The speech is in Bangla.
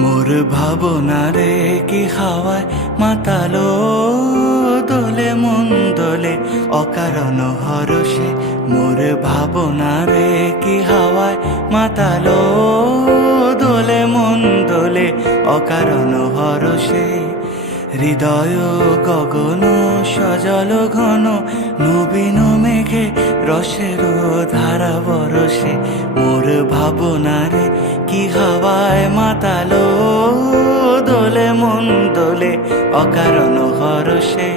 মোর ভাবনা রে কি হাওয়ায় মাতালো দোলে মন দোলে অকারণ হরষে। মোর ভাবনা রে কি হাওয়ায় মাতালো দোলে মন দোলে অকারণ হরষে। হৃদয় গগন সজল ঘন নবীন মেঘে রসের ধারা বরসে। মোর ভাবনা রে কি হাওয়ায় মাতালো দোলে মন দোলে অকারণ হরষে।